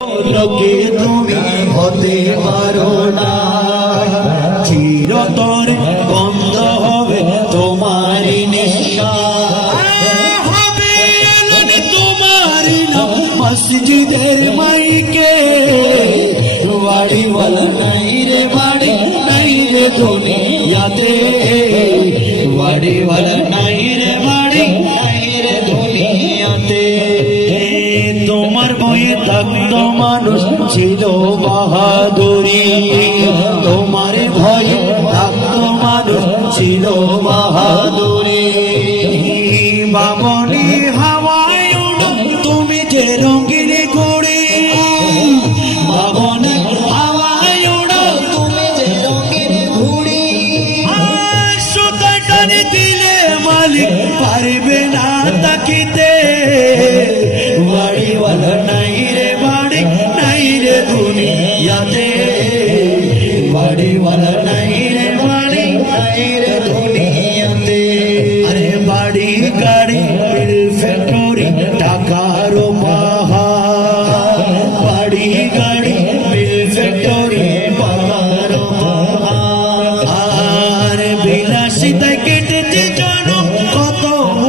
লোকে তুমি হতে পারো না, চিরতরে বন্ধ হবে তোমারি নেশা, হবে তোমারি না মসজিদের মাইকে, বাড়িওয়ালা নাই রে বাড়ি নাই রে দুনিয়াতে, বাড়িওয়ালা নাই রে বাড়ি নাই রে দুনিয়াতে। তোমার বয়ে থাকতো মানুষ ছিল বাহাদুরি, তোমার ভয়ে থাকতো মানুষ ছিল বাহাদুরি, বাবনি হাওয়ায় উড়ো তুমি যে রঙিন ঘুড়ি, বাবনি হাওয়ায় উড়ো তুমি যে রঙিন ঘুড়ি, সুতা টানি দিলে মালিক পারবে না তাকিতে, বাড়িওয়ালা নাই রে বাড়ি নাই রে দুনিয়াতে, বাড়িওয়ালা নাই রে বাড়ি নাই রে দুনিয়াতে। আরে বাড়ি গাড়ি মিল ফ্যাক্টরি টাকার পাহাড়, বাড়ি গাড়ি মিল ফ্যাক্টরি টাকার পাহাড়, আর বিলাসিতায় কেটেছে জানো কত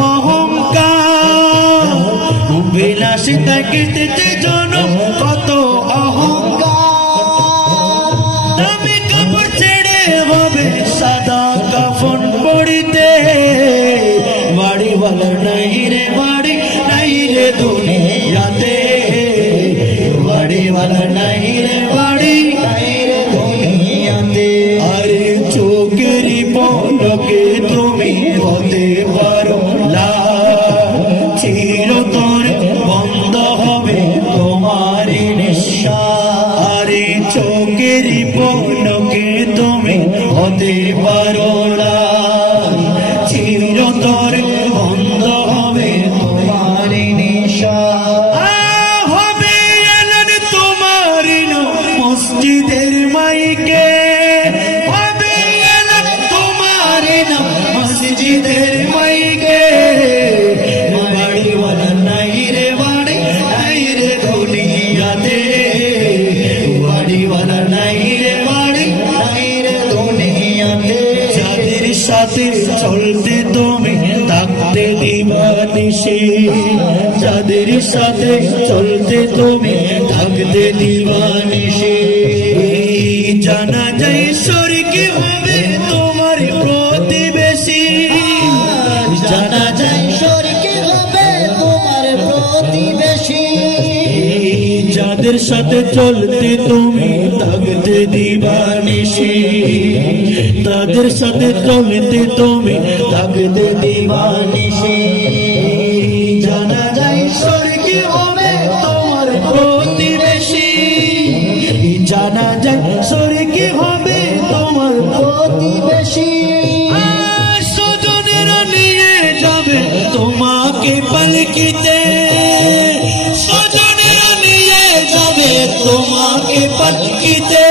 অহংকার, বিলাসিতায় কেটেছে জানো কত অহংকার, দামি কাপড় ছেড়ে হবে সাদা কাফন পড়িতে, বাড়িওয়ালা নাই রে বাড়ি নাই রে দুনিয়াতে, বাড়িওয়ালা নাই রে বাড়ি নাই রে দুনিয়াতে। আরে চোখেরই পলকে তুমি হতে পারো না, চিরতরে বন্ধ হবে তোমারি নেশা, আরে চোখেরই পলকে তুমি হতে পারো না, চিরতরে বন্ধ হবে তোমারি নেশা, হবে এলেন তোমারি না মসজিদের মাইকে, হবে এলেন তোমারি না মসজিদের মাইকে, বাড়িওয়ালা নাই রে বাড়ি নাই রে দুনিয়াতে, বাড়িওয়ালা নাই রে বাড়ি নাই রে দুনিয়াতে। যাদের সাথে চলতে তুমি থাকতে দিবানিশি, যাদের সাথে চলতে তুমি থাকতে দিবানিশি, জানা যায় শরীকে হবে তোমার প্রতিবেশী, জানা যায় শরীকে হবে তোমার প্রতিবেশী, যাদের সাথে চলতে তুমি থাকতে দিবানিশি, তাদের সাথে চলতে তুমি থাকতে দিবানিশি, জানা যায় শরীকে হবে তোমার প্রতিবেশী, জানা যায় শরীকে হবে তোমার প্রতিবেশী, স্বজনেরা নিয়ে যাবে তোমাকে পালকিতে, স্বজনেরা নিয়ে যাবে তোমাকে পালকিতে,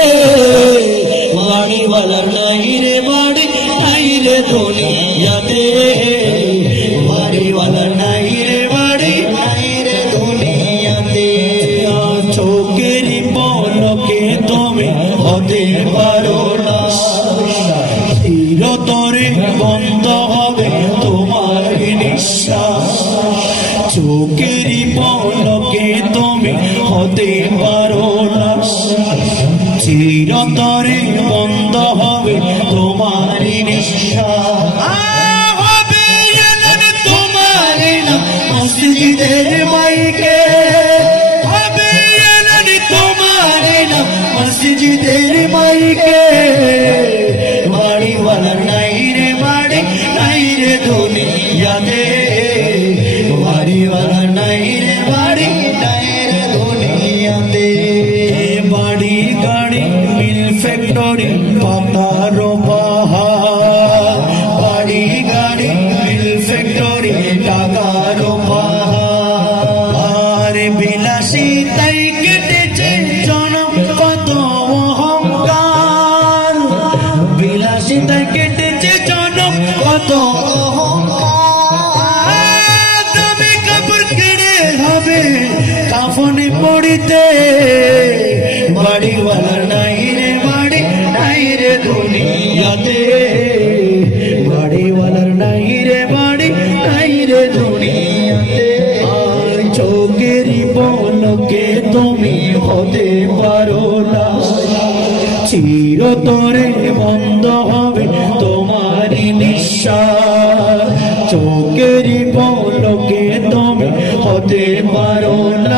বাড়িওয়ালা নাই রে বাড়ি নাই রে দুনিয়াতে, বাড়িওয়ালা নাই রে বাড়ি নাই রে দুনিয়াতে। চোখেরই পলকে তুমি হতে পারো না, চিরতরে বন্ধ হবে তোমার নিঃশ্বাস, চোখেরই পলকে তুমি হতে পারো না, চিরতরে বন্ধ হবে তোমার নিঃশ্বাস, হবে এলেন তোমারি না মসজিদের মাইকে, হবে এলেন তোমারি না মসজিদের মাইকে, বাড়িওয়ালা নাই রে বাড়ি নাই রে দুনিয়াতে, বাড়িওয়ালা নাই রে বাড়ি নাই রে দুনিয়াতে। বাড়ি গাড়ি মিল ফ্যাক্টরি পাতার পাহাড়, বাড়ি গাড়ি মিল ফ্যাক্টরি টাকার পাহাড়, বিলাসিতাই কেটেছে জনম কত অহংকার, বিলাসিতাই কেটেছে জনম কত অহংকার, দামি কাপড় কিনে হবে কাফনে পড়িতে, চোখেরই পলকে তুমি হতে পারো না চিরতরে বন্ধ হবে তোমারই নিঃশ্বাস চোখেরই পলকে তুমি হতে পারো না